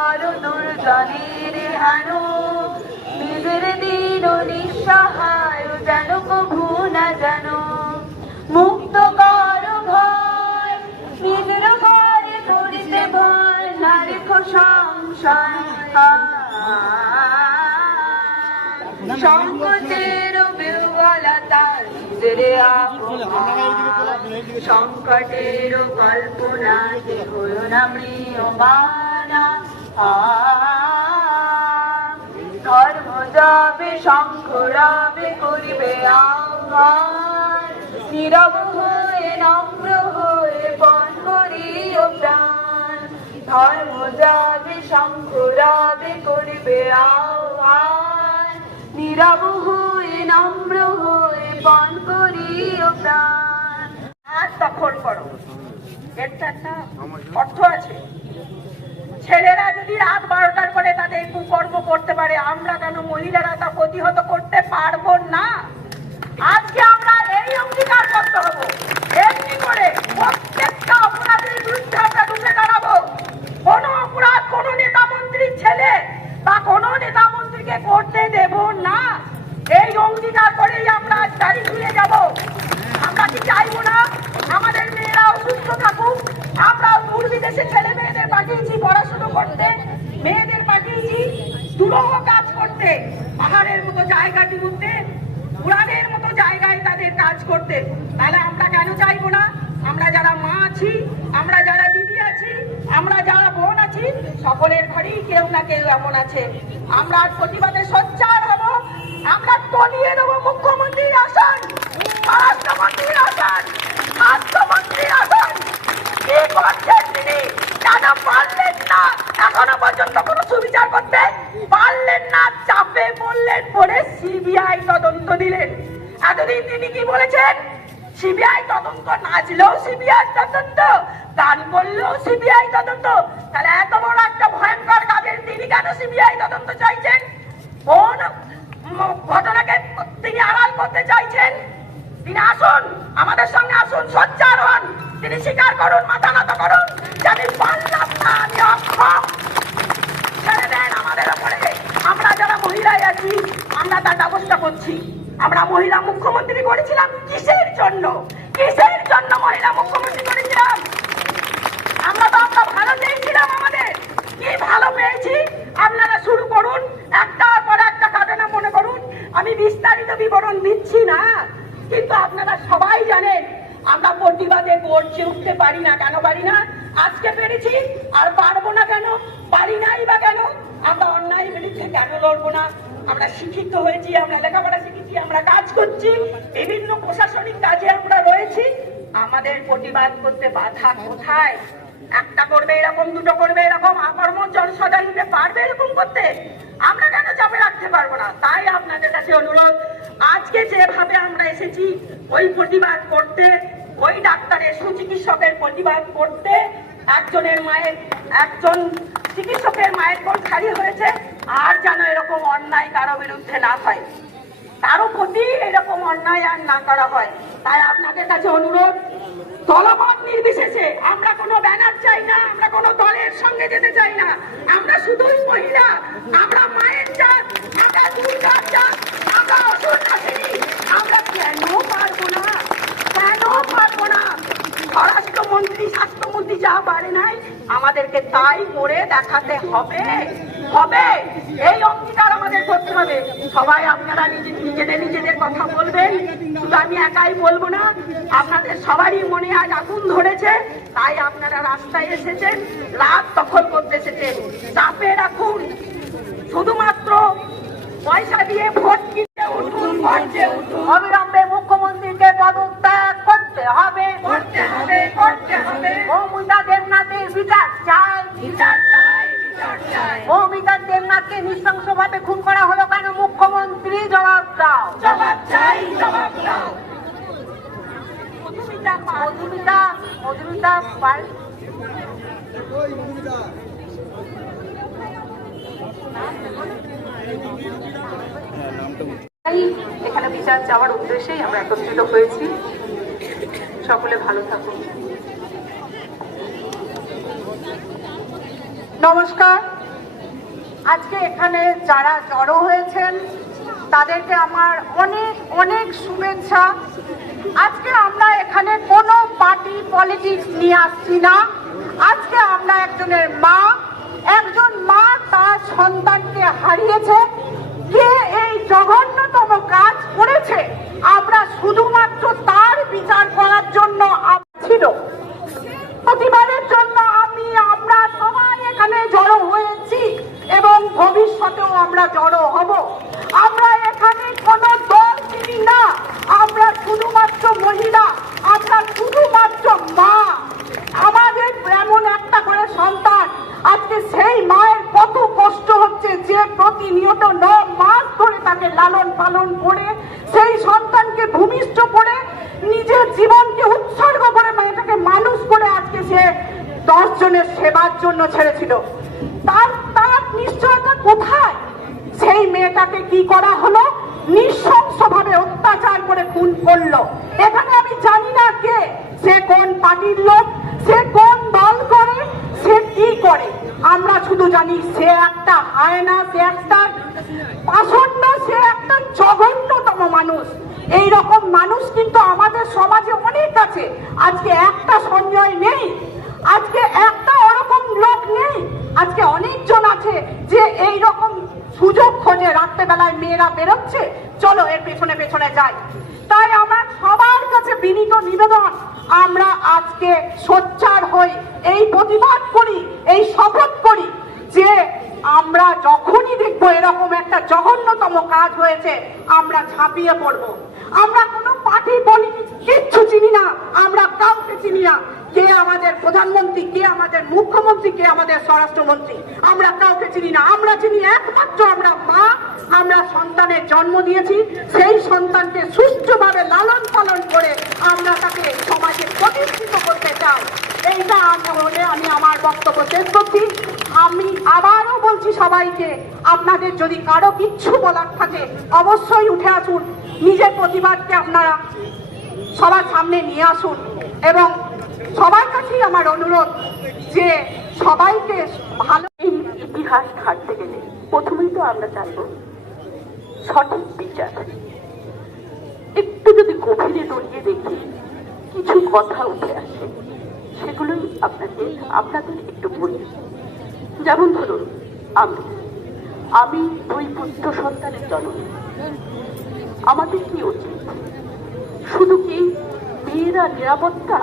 আরও দুর্জনের হানো নিজের দিন নিঃসহায় যেন কভু না যেন মুক্ত কর ভয় নিজের ঘরে করিতে ভয় না রেখো সংশয় সংকটের বিহ্বলতা সংকটের কল্পনা হল না প্রিয়মানা আ, ধর্ম যাবে, শঙ্খ রবে, করিবে আহ্বান। নীরব হয়ে, নম্র হয়ে পণ করিও প্রাণ। ধর্ম যাবে, শঙ্খ রবে, করিবে আহ্বান। নীরব হয়ে, নম্র হয়ে পণ করিও প্রাণ। আর তখন করো। একটা অর্থ আছে। ছেলেরা যদি রাত বারোটার পরে তাদের কুকর্ম করতে পারে, আমরা কেন মহিলারা তা প্রতিহত করতে পারব না? আজকে আমরা এই অঙ্গীকার করতে হব। এমনি করে প্রত্যেকটা অপরাধের বিরুদ্ধে আমরা রুখে দাঁড়াবো। কোন অপরাধ কোন নেতা মন্ত্রীর ছেলে বা কোন নেতা মন্ত্রীকে করতে দেব না। এই অঙ্গীকার করেই আমরা আজ গাড়ি ফিরে যাব। আমরা কি চাইব না? আমাদের মেয়েরা অসুস্থ থাকুক আমরা দূর বিদেশে ছেলে পাঠিয়েছি, পড়াশোনা করতে, মেয়েদের পাঠিয়েছি, দুরহ কাজ করতে, পাহাড়ের মতো জায়গাটির মধ্যে উড়ানের মতো জায়গায় তাদের কাজ করতে। তাহলে আমরা কেন চাইব না? আমরা যারা মা আছি, আমরা যারা দিদি আছি, আমরা যারা বোন আছি, সকলের ঘরেই কেউ না কেউ এমন আছে। আমরা আজ প্রতিবাদে সোচ্চার হব। আমরা তলিয়ে দেবো মুখ্যমন্ত্রীর আসন। স্বরাষ্ট্রমন্ত্রীর আসন। স্বাস্থ্যমন্ত্রীর আসন। তিনি পারলেন না। এখনও পর্যন্ত কোনো সুবিচার করতে পারলেন না। চাপে পড়লেন পরে সিবিআই তদন্ত দিলেন। এতদিন তিনি কি বলেছেন? সিবিআই তদন্ত নাচলেও সিবিআই তদন্ত গান করলেও সিবিআই তদন্ত। তাহলে এত বড় একটা ভয়ঙ্কর কাজের তিনি কেন সিবিআই তদন্ত চাইছেন? কোন ঘটনাকে তিনি আড়াল করতে চাইছেন? তিনি আসুন, আমাদের সঙ্গে আসুন সজ্জার হন। তিনি স্বীকার করুন, মাথা নত করুন যে আমি পারলাম না আমি ছেড়ে দেন আমাদের ওপরে। আমরা যারা মহিলাই আছি, আমরা তার ব্যবস্থা করছি। আমরা মহিলা মুখ্যমন্ত্রী করেছিলাম কিসের জন্য? কিসের জন্য মহিলা মুখ্যমন্ত্রী করেছিলাম? আমরা তো আমরা ভালো চেয়েছিলাম আমাদের। কি ভালো পেয়েছি? আপনারা শুরু করুন। একটার পর একটা ঘটনা মনে করুন। আমি বিস্তারিত বিবরণ দিচ্ছি না। কিন্তু আপনারা সবাই জানেন, আমরা প্রতিবাদে গর্জে উঠতে পারি না, কেন পারি না? আজকে পেরেছি, আর পারব না কেন? পারি নাই বা কেন? আমরা অন্যায় বিরুদ্ধে কেন লড়বো না? আমরা শিক্ষিত হয়েছি, আমরা লেখাপড়া শিখেছি, আমরা কাজ করছি, বিভিন্ন প্রশাসনিক কাজে আমরা রয়েছি। আমাদের প্রতিবাদ করতে বাধা কোথায়? একটা করবে, এরকম দুটো করবে, এরকম কর্ম জনসাধারণ নিতে পারবে এরকম করতে? আমরা কেন চাপে রাখতে পারব না? তাই আপনাদের কাছে অনুরোধ, আজকে যেভাবে আমরা এসেছি, ওই প্রতিবাদ করতে, ওই ডাক্তারের সুচিকিৎসকের প্রতিবাদ করতে, একজনের মায়ের, একজন চিকিৎসকের মায়ের কোল খালি হয়েছে, আর যেন এরকম অন্যায় কারও বিরুদ্ধে না হয়। কারও প্রতি এরকম অন্যায় আর না করা হয়। তাই আপনাদের কাছে অনুরোধ, দলমত নির্বিশেষে আমরা কোনো ব্যানার চাই না, আমরা কোনো দলের সঙ্গে যেতে চাই না। আমরা শুধুই মহিলা, আমরা মায়ের জাত, আমরা দুর্গার জাত, আমরা অসুর নাসিনী, আমরা কেন পারব না? কেন পারব না? স্বরাষ্ট্রমন্ত্রী, স্বাস্থ্যমন্ত্রী যা পারে নাই, আমাদেরকে তাই করে দেখাতে হবে। হবে। এই অঙ্গীকার আমাদের করতে হবে। সবাই আপনারা নিজে নিজেদের নিজেদের কথা বলবেন। শুধু আমি একাই বলব না, আপনাদের সবারই মনে আজ আগুন ধরেছে, তাই আপনারা রাস্তায় এসেছেন, রাত দখল করতে এসেছেন। চাপে রাখুন। শুধুমাত্র পয়সা দিয়ে ভোট কিনতে উঠুন, ভোটে উঠুন। অবিলম্বে মুখ্যমন্ত্রীকে পদত্যাগ করতে হবে করতে হবে করতে হবে। মৌমিতা দেবনাথের বিচার চাই, বিচার মৌমিতা দেবনাথকে নৃশংসভাবে খুন করা হলো কেন? মুখ্যমন্ত্রী জবাব দাও। জবাব চাই জবাব দাও। মধুমিতা মধুমিতা পাল এখানে বিচার চাওয়ার উদ্দেশ্যেই আমরা একত্রিত হয়েছি। সকলে ভালো থাকুন। নমস্কার। আজকে এখানে যারা জড়ো হয়েছেন, তাদেরকে আমার অনেক অনেক শুভেচ্ছা। আজকে আমরা এখানে কোনো পার্টি পলিটিক্স নিয়ে আসছি না। আজকে আমরা একজনের মা, একজন মা তার সন্তানকে হারিয়েছে। কে এই জঘন্যতম কাজ করেছে? আমরা শুধুমাত্র তার বিচার করার জন্য ছিল। প্রতিবাদের জড়ো হয়েছি এবং ভবিষ্যতেও আমরা জড়ো হব। আমরা এখানে কোনো দল চিনি না। আমরা শুধুমাত্র মহিলা, আমরা শুধুমাত্র মা। আমাদের এমন একটা করে সন্তান, আজকে সেই মায়ের কত কষ্ট হচ্ছে যে প্রতিনিয়ত ন মাস ধরে তাকে লালন পালন করে, সেই সন্তানকে ভূমিষ্ঠ করে, নিজের জীবনকে উৎসর্গ করে, মেয়েটাকে মানুষ করে আজকে সে দশ জনের সেবার জন্য ছেড়েছিল তার তার নিশ্চয়তা কোথায় মেয়েটাকে কি করা হলো? নৃশংসভাবে অত্যাচার করে খুন করল। এখানে আমি জানি না কে, সে কোন পার্টির লোক, সে কোন দল করে, সে কি করে। আমরা শুধু জানি সে একটা হায়না, সে একটা পাষণ্ড সে একটা জঘন্যতম মানুষ। এই রকম মানুষ কিন্তু আমাদের সমাজে অনেক আছে। আজকে একটা সঞ্জয় নেই আজকে একটা ওরকম লোক নেই আজকে অনেকজন আছে যে এই রকম সুযোগ খোঁজে মেয়েরা বেরোচ্ছে, চলো এর পেছনে পেছনে যাই। তাই আমার সবার কাছে বিনীত নিবেদন, আমরা আজকে সোচ্চার হই, এই প্রতিবাদ করি, এই শপথ করি যে আমরা যখনই দেখব এরকম একটা জঘন্যতম কাজ হয়েছে, আমরা ঝাঁপিয়ে পড়ব। আমরা কোনো পার্টি পলিটিক্স কিচ্ছু চিনি না, আমরা কাউকে চিনি না। কে আমাদের প্রধানমন্ত্রী, কে আমাদের মুখ্যমন্ত্রী, কে আমাদের স্বরাষ্ট্রমন্ত্রী? আমরা কাউকে চিনি না। আমরা চিনি একমাত্র আমরা মা। আমরা সন্তানের জন্ম দিয়েছি। সেই সন্তানকে সুষ্ঠুভাবে লালন পালন করে আমরা তাকে সমাজে প্রতিষ্ঠিত করতে চাই। এইটা বলে আমি আমার বক্তব্য শেষ করছি। আমি আবারও বলছি সবাইকে, আপনাদের যদি কারও কিচ্ছু বলার থাকে, অবশ্যই উঠে আসুন। নিজের প্রতিবাদকে আপনারা সবার সামনে নিয়ে আসুন। এবং সবার কাছেই আমার অনুরোধ যে সবাইকে ভালো এই ইতিহাস ঘাটতে গেলে প্রথমেই তো আমরা চাইব সঠিক বিচার। একটু যদি গভীরে দড়িয়ে দেখি, কিছু কথা উঠে আসে, সেগুলোই আপনাকে, আপনাদের একটু বলি। যেমন ধরুন, আমি আমি দুই পুত্র সন্তানের জননী। আমাদের কি উচিত শুধু কি মেয়েরা নিরাপত্তা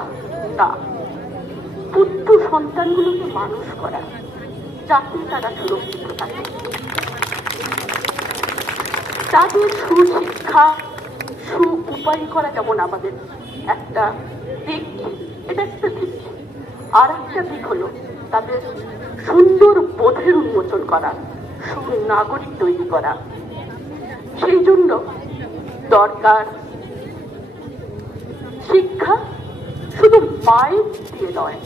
পুত্র সন্তানগুলোকে মানুষ করা, যাতে তারা সুরক্ষিত থাকে। তাদের সুশিক্ষা সু উপায় করা যেমন আমাদের একটা দিক, এটা একটা দিক। আর একটা দিক হলো তাদের সুন্দর বোধের উন্মোচন করা, সুনাগরিক তৈরি করা। সেই জন্য দরকার শিক্ষা শুধু মায়ের দিয়ে নয়,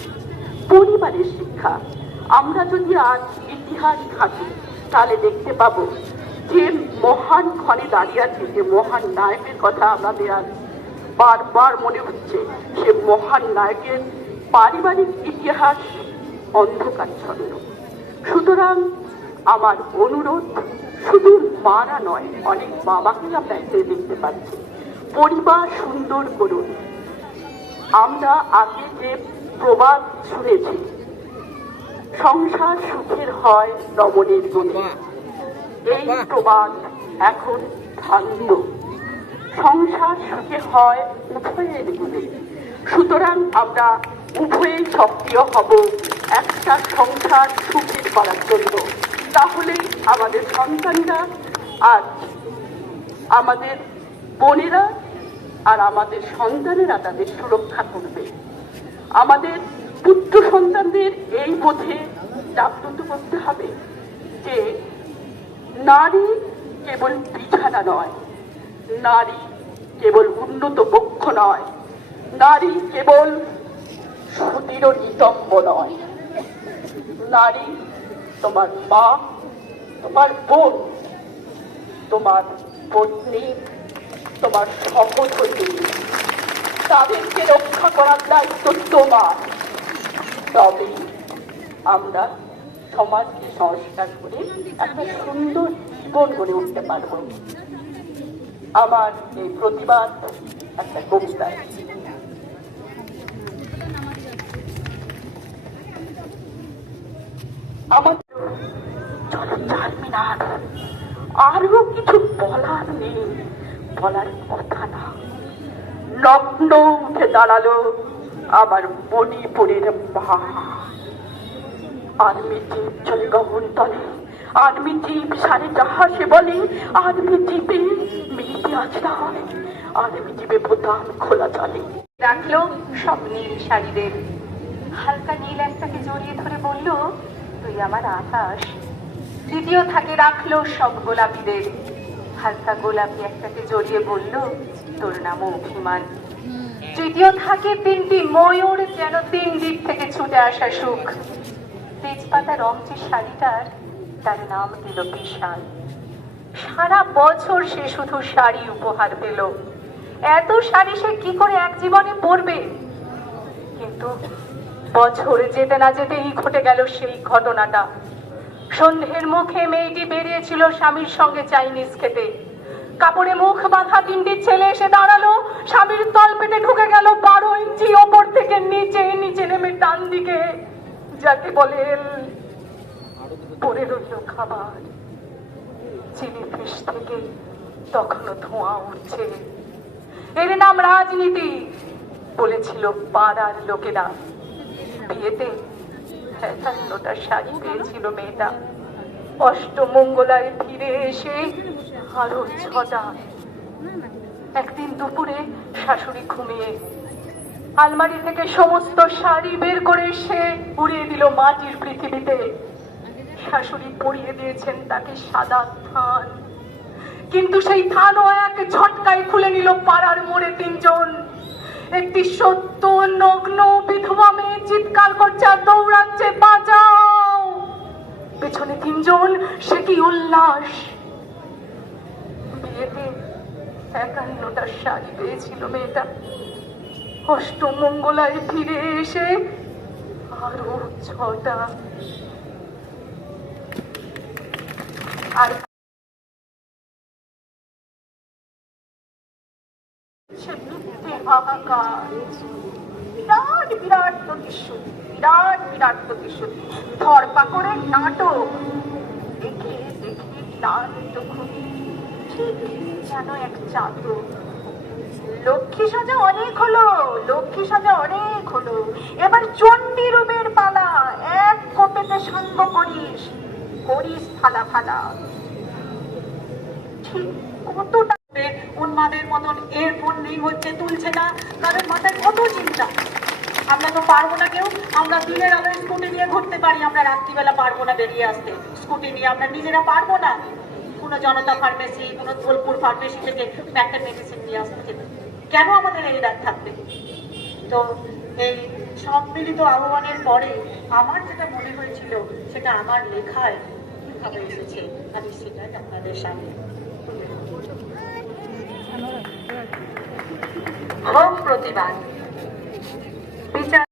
পরিবারের শিক্ষা। আমরা যদি আজ ইতিহাস ঘাঁটি তাহলে দেখতে পাবো যে মহান ক্ষণে দাঁড়িয়ে আছে, যে মহান নায়কের কথা আমাদের আজ বারবার মনে হচ্ছে, সে মহান নায়কের পারিবারিক ইতিহাস অন্ধকারচ্ছন্ন সুতরাং আমার অনুরোধ, শুধু মারা নয়, অনেক বাবাকে আমরা দেখতে পাচ্ছি। পরিবার সুন্দর করুন আমরা আগে যে প্রবাদ শুনেছি সংসার সুখের হয় রমণের গুণে। এই প্রবাদ এখন ভাঙ্গ সংসার সুখে হয় উভয়ের গুণে। সুতরাং আমরা উভয়ে সক্রিয় হব একটা সংসার সুখের করার জন্য। তাহলে আমাদের সন্তানরা আর আমাদের বোনেরা আর আমাদের সন্তানেরা তাদের সুরক্ষা করবে। আমাদের পুত্র সন্তানদের এই বোধে জাগ্রত করতে হবে যে নারী কেবল বিছানা নয়, নারী কেবল উন্নত বক্ষ নয়, নারী কেবল সুদৃঢ় নিতম্ব নয়। নারী তোমার মা, তোমার বোন, তোমার পত্নী তোমার সহধর্মী তাদেরকে রক্ষা করার দায়িত্ব তোমার। তবে আমরা সমাজকে সংস্কার করে একটা সুন্দর জীবন গড়ে উঠতে পারব। আমার এই প্রতিবাদ একটা কবিতা। আমাদের চলো চার মিনার আরও। কিছু বলার নেই। বলার কথা না। লগ্ন উঠে দাঁড়াল আমার মণিপুরের মা। আর্মি জিপ চলে গগন তলে আর্মি জিপ সারে জাহাজে বলে, আর্মি জিপে মেয়েতে আছড়া হয় আর্মি জিপে বোতাম খোলা চলে। রাখল সব নীল শাড়িদের। হালকা নীল একটাকে জড়িয়ে ধরে বলল, তুই আমার আকাশ। দ্বিতীয় থাকে রাখল সব গোলাপিদের। হালকা গোলাপি একটাকে জড়িয়ে বলল তোর নামও অভিমান। তৃতীয় থাকে তিনটি ময়ূর যেন তিন দিক থেকে ছুটে আসা সুখ। তেজপাতা রং যে শাড়িটার তার নাম দিল বিশাল। সারা বছর সে শুধু শাড়ি উপহার পেল। এত শাড়ি সে কি করে এক জীবনে পরবে? কিন্তু বছর যেতে না যেতেই ঘটে গেল সেই ঘটনাটা। সন্ধ্যের মুখে মেয়েটি বেরিয়েছিল স্বামীর সঙ্গে চাইনিজ খেতে। কাপড়ে মুখ বাঁধা তিনটি ছেলে এসে দাঁড়াল। স্বামীর তল পেটে ঢুকে গেল বারো ইঞ্চি ওপর থেকে নিচে নিচে নেমে ডান দিকে। যাকে বলে। পড়ে রইল খাবার। চিলি ফিস থেকে তখনও ধোঁয়া উঠছে। এর নাম রাজনীতি, বলেছিল পাড়ার লোকেরা। বিয়েতে একান্নটা শাড়ি পেয়েছিল মেয়েটা। অষ্টমঙ্গলায় ফিরে এসে আরও ছটা একদিন দুপুরে শাশুড়ি ঘুমিয়ে আলমারি থেকে সমস্ত শাড়ি বের করে সে উড়িয়ে দিল মাটির পৃথিবীতে। শাশুড়ি পরিয়ে দিয়েছেন তাকে সাদা থান। কিন্তু সেই থানও এক ঝটকায় খুলে নিল পাড়ার মোড়ে তিনজন। একটি সত্য নগ্ন বিধবা মেয়ে চিৎকার করছে আর দৌড়াচ্ছে, বাঁচাও! পেছনে তিনজন, সে কি উল্লাস? বিয়েতে একান্নটা শাড়ি পেয়েছিল মেয়েটা। অষ্টমঙ্গলায় ফিরে এসে আরও ছটা। আর বিরাট বিরাট প্রতিশ্রুতি বিরাট বিরাট প্রতিশ্রুতি ধরপাকড়ের নাটক দেখে দেখে খুবই ঠিক যেন এক লক্ষ্মী সাজা অনেক হলো লক্ষ্মী সাজা অনেক হলো এবার চণ্ডী রূপের পালা এক কোপেতে সঙ্গ করিস করিস ফালা ফালা ঠিক কতটা উন্মাদের মতন এর ফোন নেই হচ্ছে তুলছে না। কারণ মাথায় কত চিন্তা। আমরা তো পারব না কেউ। আমরা দিনের আলোয় স্কুটি নিয়ে ঘুরতে পারি। আমরা রাত্রিবেলা পারব না বেরিয়ে আসতে। স্কুটি নিয়ে আমরা নিজেরা পারব না। কোনো জনতা ফার্মেসি কোনো বোলপুর ফার্মেসি থেকে একটা মেডিসিন নিয়ে আসতে কেন আমাদের এই রাত থাকবে? তো এই সম্মিলিত আহ্বানের পরে আমার যেটা মনে হয়েছিল, সেটা আমার লেখায় কীভাবে এসেছে, আমি সেটাই আপনাদের সামনে। হোক প্রতিবাদ। বিচার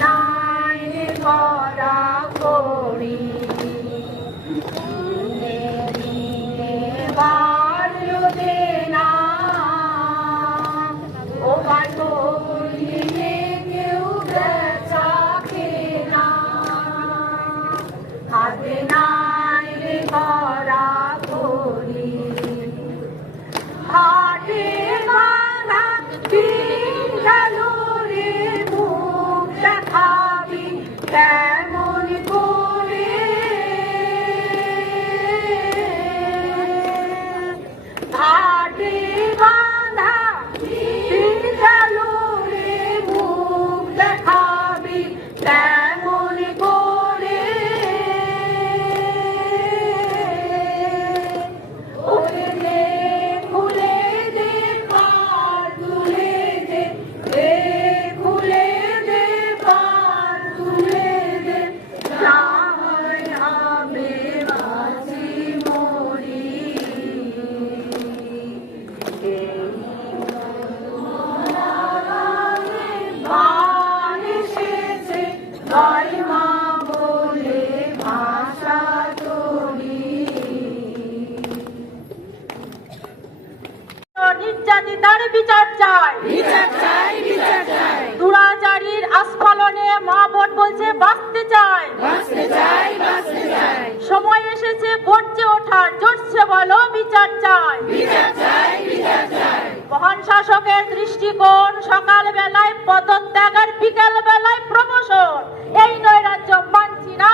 নাই করা করি বোন চাই বাঁচতে চাই সময় এসেছে গর্জে ওঠার জোরছে বলো বিচার চাই। মহান শাসকের দৃষ্টিকোণ সকাল বেলায় পদত্যাগের বিকেল বেলায় প্রমোশন। এই নয় রাজ্য মানছি না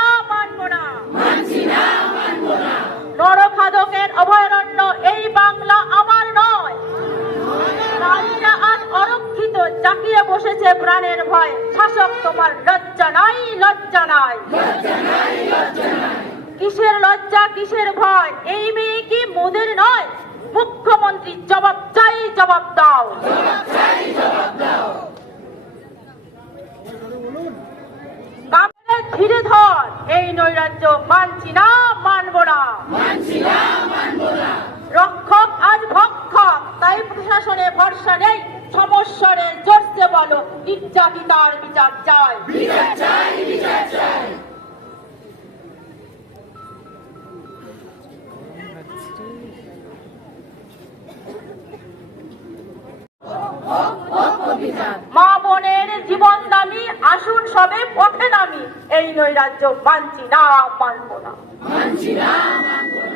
নরখাদকের অভয়ারণ্য এই বাংলা আমার নয় নারীরা আজ চাকিয়ে বসেছে প্রাণের ভয়। শাসক, তোমার লজ্জা নাই লজ্জা নাই। কিসের লজ্জা, কিসের ভয়? এই মেয়ে কি মোদের নয়? মুখ্যমন্ত্রী, জবাব চাই, জবাব দাও। এই নৈরাজ্য মানছি না মানব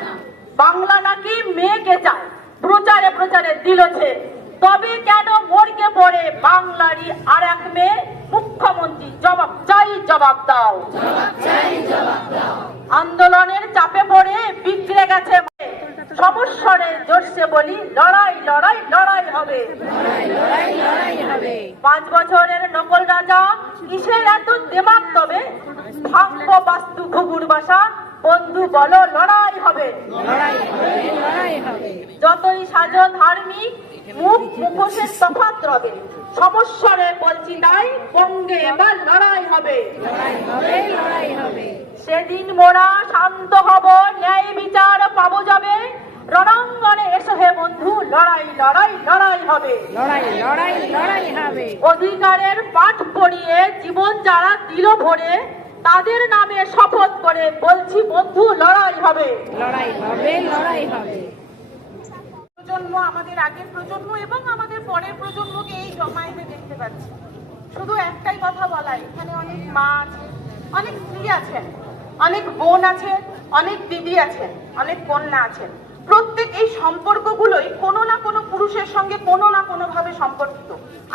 না। বাংলা নাকি মেয়েকে চায়। প্রচারে প্রচারে দিলছে তবে কেন মরকে পড়ে বাংলারই আর এক মেয়ে? মুখ্যমন্ত্রী জবাব চাই জবাব দাও। আন্দোলনের চাপে পড়ে বিগড়ে গেছে মেয়ে। সমস্যরে জোরসে বলি, লড়াই লড়াই লড়াই হবে পাঁচ বছরের নকল রাজা, কিসের এত দেমাক তবে বাস্তু ঘুঘুর বাসা বন্ধু বলো লড়াই হবে। যতই সাজো ধার্মিক মুখ মুখোশের তফাৎ রবে। সমস্যারে বলছি নাই বঙ্গে এবার লড়াই হবে। সেদিন মোরা শান্ত হব ন্যায় বিচার পাবো যাবে। রণাঙ্গনে এসো হে বন্ধু লড়াই লড়াই লড়াই হবে। লড়াই লড়াই লড়াই হবে। অধিকারের পাঠ পড়িয়ে জীবন যারা দিল ভরে তাদের নামে শপথ করে বলছি বন্ধু লড়াই হবে। লড়াই হবে লড়াই হবে। প্রজন্ম আমাদের আগের প্রজন্ম এবং আমাদের পরের প্রজন্মকে এই জমায়েতে দেখতে পাচ্ছি। শুধু একটাই কথা বলা এখানে অনেক মা আছে অনেক স্ত্রী আছেন অনেক বোন আছে অনেক দিদি আছেন অনেক কন্যা আছেন। প্রত্যেক এই সম্পর্কগুলোই কোনো না কোনো পুরুষের সঙ্গে কোনো না কোনো ভাবে সম্পর্কিত।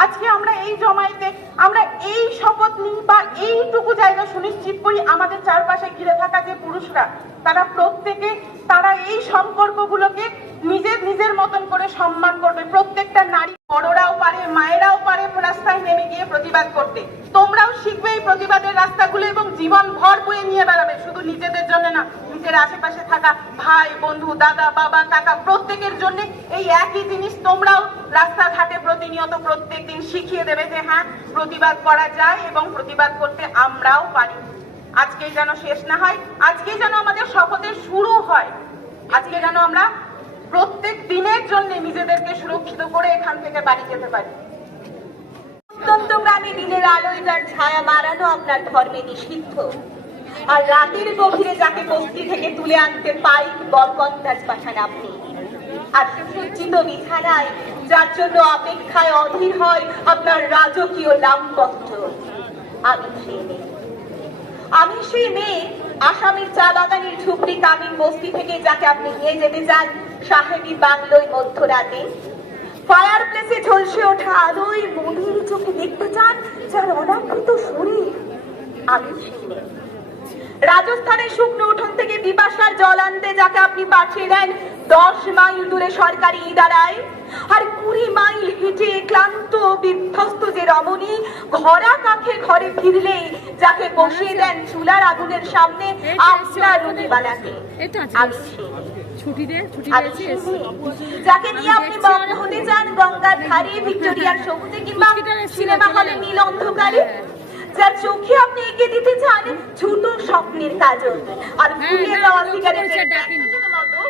আজকে আমরা এই জমায়েতে, আমরা এই শপথ নিই বা এইটুকু জায়গা সুনিশ্চিত করি আমাদের চারপাশে ঘিরে থাকা যে পুরুষরা, তারা প্রত্যেকে, তারা এই সম্পর্কগুলোকে নিজের নিজের মতন করে সম্মান করবে। প্রত্যেকটা নারী বড়রাও পারে, মায়েরাও পারে রাস্তায় নেমে গিয়ে প্রতিবাদ করতে। তোমরাও শিখবে এই প্রতিবাদের রাস্তাগুলো এবং জীবন ভর বয়ে নিয়ে বেড়াবে, শুধু নিজেদের জন্য না নিজের আশেপাশে থাকা ভাই, বন্ধু, দাদা, বাবা, কাকা প্রত্যেকের জন্য এই একই জিনিস তোমরাও রাস্তাঘাটে প্রতিনিয়ত প্রত্যেক দিন শিখিয়ে দেবে যে হ্যাঁ প্রতিবাদ করা যায় এবং প্রতিবাদ করতে আমরাও পারি। আজকেই যেন শেষ না হয়, আজকেই যেন আমাদের শপথের শুরু হয়। আজকে যেন আমরা প্রত্যেক দিনের জন্য নিজেদেরকে সুরক্ষিত করে এখান থেকে বাড়ি যেতে পারি। অত্যন্ত গ্রামে দিনের আলোয় যার ছায়া মারানো আপনার ধর্মে নিষিদ্ধ। আর রাতের গভীরে যাকে বস্তি থেকে তুলে আনতে পাই বরকন্দাজ পাঠান আপনি। আর সুসজ্জিত বিছানায়, যার জন্য অপেক্ষায় অধীর হয় আপনার রাজকীয় লামপত্র আমি সেই মেয়ে। আমি সেই মেয়ে, আসামের চা বাগানের ঝুপড়ি কামিন বস্তি থেকে যাকে আপনি নিয়ে যেতে চান, সাহেবী বাংলোয় মধ্যরাতে। ফায়ার প্লেসে ঝলসে ওঠা আলোয় মনির চোখে দেখতে চান, যার অনাকৃত শরীর। আমি সেই মেয়ে। রাজস্থানের শুকনো উঠোন থেকে বিপাশার জল আনতে যাকে আপনি পাঠিয়ে দেন দশ মাইল দূরে সরকারি ইদারায়। আর কুড়ি মাইল হেঁটে ক্লান্ত বিধ্বস্ত যে রমণী ঘরা কাঠে ঘরে ফিরলেই যাকে বসিয়ে দেন চুলার আগুনের সামনে আপনার রুটিবালাকে এটা আছে। আমি সেই। মেয়ে। ছুটি দে ছুটি আমি দিয়েছি। সেই। মেয়ে, যাকে নিয়ে আপনি মগ্ন হতে চান গঙ্গার ধারে ভিক্টোরিয়ার সবুজে কিংবা সিনেমা হলে নীল অন্ধকারে। যার চোখে আপনি এঁকে দিতে চান ছোট স্বপ্নের কাজল আর হ্যাঁ, যাওয়া সিগারেটের মতো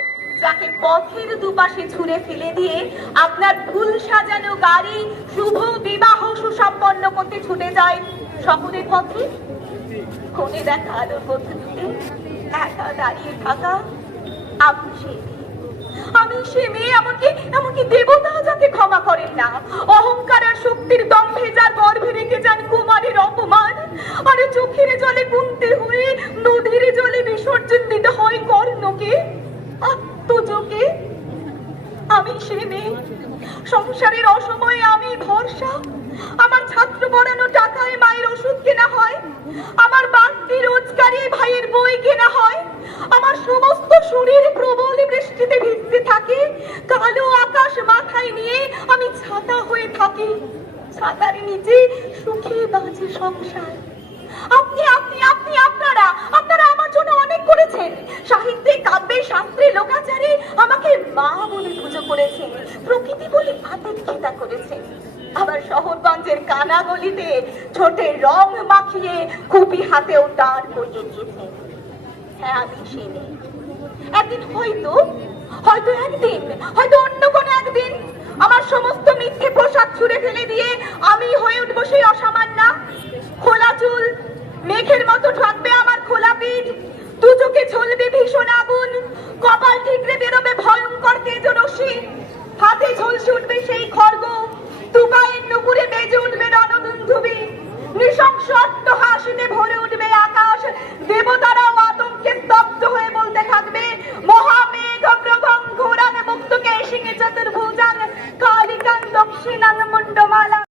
যাকে পথের দুপাশে ছুঁড়ে ফেলে দিয়ে আপনার ফুল সাজানো গাড়ি শুভ বিবাহ সুসম্পন্ন করতে ছুটে যায় শহরের পথে। কোণে দেখা আলোর পদ্ধতিতে একা দাঁড়িয়ে থাকা। আপনি সেই। আমি সে মেয়ে এমনকি এমনকি দেবতাও যাকে ক্ষমা করেন না। অহংকার আর শক্তির দম্ভে যার গর্ভে রেখে যান কুমারের অপমান, আর চোখের জলে গুনতে হয়ে নদীর জলে বিসর্জন দিতে হয় কর্ণকে, আত্মযোগে। আমি সে মেয়ে। সংসারের অসময়ে আমি ভরসা। আমার ছাত্র পড়ানো টাকায় মায়ের ওষুধ কেনা হয়। আমার বাড়তি রোজগারে ভাইয়ের বই কেনা হয়। আমার সমস্ত শরীর মাথায় নিয়ে আমি ছাতা হয়ে থাকি। ছাতার নিচে সুখে বাজে সংসার। আপনি আপনি আপনি, আপনারা আপনারা আমার জন্য অনেক করেছেন। সাহিত্যে, কাব্যে, শাস্ত্রে, লোকাচারে আমাকে মা বলে পুজো করেছেন। প্রকৃতি বলে আতিথ্যতা করেছেন। আবার শহরগঞ্জের কানা গলিতে ছোটে রং মাখিয়ে খুবই হাতেও দাঁড় করিয়ে দিয়েছেন হ্যাঁ আমি। একদিন হয়তো হয়তো একদিন, হয়তো অন্য কোনো একদিন আমার সমস্ত মিথ্যে পোশাক ছুঁড়ে ফেলে দিয়ে আমি হয়ে উঠবো সেই অসামান্যা খোলা চুল, মেঘের মতো ঢাকবে আমার খোলা পিঠ, দু চোখে ঝলবে ভীষণ আগুন, কপাল ঠিকরে বেরোবে ভয়ঙ্কর তেজরশ্মি হাতে ঝলসে উঠবে সেই খড়গ দুপায়ের নুপুরে বেজে উঠবে রণদুন্ধুবি নৃশংস হাসিতে ভরে উঠবে আকাশ। দেবতারাও আতঙ্কে স্তব্ধ হয়ে বলতে থাকবে মহামেঘ প্রভং ঘোরাং মুক্তকে সিংহে চতুর্ভুজাং কালিকাং দক্ষিণাং মুন্ডমালা